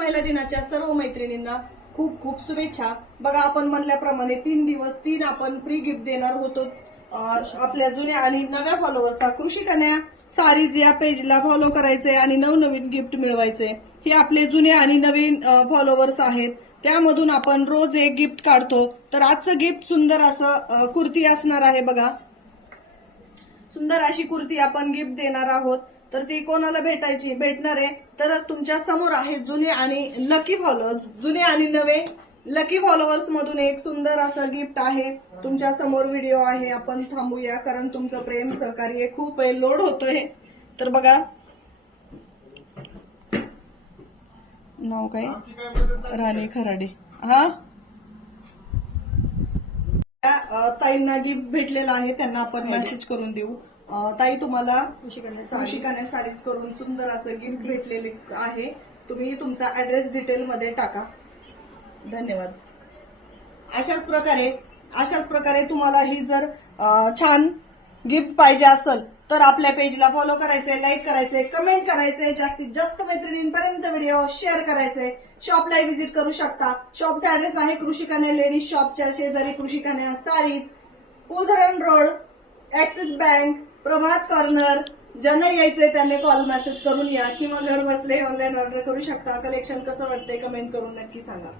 महिला दिनाच्या सर्व मैत्रिणींना खूप खूप शुभेच्छा। बघा आपण म्हणल्याप्रमाणे 3 दिवस 3 आपण फ्री गिफ्ट देणार होतो आपल्या जुन्या आणि नव्या फॉलोअर्सचा। कृषी कन्या सारीज या पेजला फॉलो करायचे आणि नवनवीन गिफ्ट मिळवायचे। हे आपले जुने आणि नवीन फॉलोअर्स आहेत, त्यामधून आपण रोज एक गिफ्ट काढतो। तर आजचं गिफ्ट सुंदर असं कुर्ती असणार आहे। बघा सुंदर अशी कुर्ती आपण गिफ्ट देणार आहोत। तर ती कोणाला भेटणार आहे तर तुमच्या समोर आहे जुने आणि लकी फॉलोअर्स, जुने आणि नवे लकी फॉलोअर्स मधून एक सुंदर असं गिफ्ट आहे। तुमच्या समोर व्हिडिओ आहे, आपण थांबूया कारण तुमचं प्रेम सहकार्य खूप लोड होतोय। तर बघा नाव काय, राणी खराडे। हा ताईंना गिफ्ट भेटलेला आहे, त्यांना आपण मेसेज करून देऊ। ताई तुम्हाला कृषी कन्या सारीज करून सुंदर असं गिफ्ट भेटलेले आहे, तुम्ही तुमचा ऍड्रेस डिटेल मध्ये टाका। धन्यवाद। अशाच प्रकारे तुम्हाला ही जर छान गिफ्ट पाहिजे असेल तर आपल्या पेजला फॉलो करायचे, लाईक करायचे, कमेंट करायचे, जास्तीत जास्त मैत्रिणींपर्यंत व्हिडिओ शेअर करायचे। शॉपला व्हिजिट करू शकता। शॉपचा ऍड्रेस आहे कृषी कन्या लेडीज शॉपच्या शेजारी कृषी कन्या सारीज, उधरण रोड, ऍक्सिस बँक, प्रभात कॉर्नर। ज्यांना यायचंय त्यांनी कॉल मेसेज करून या किंवा घर बसले ऑनलाईन ऑर्डर करू शकता। कलेक्शन कसं वाटतंय कमेंट करून नक्की सांगा।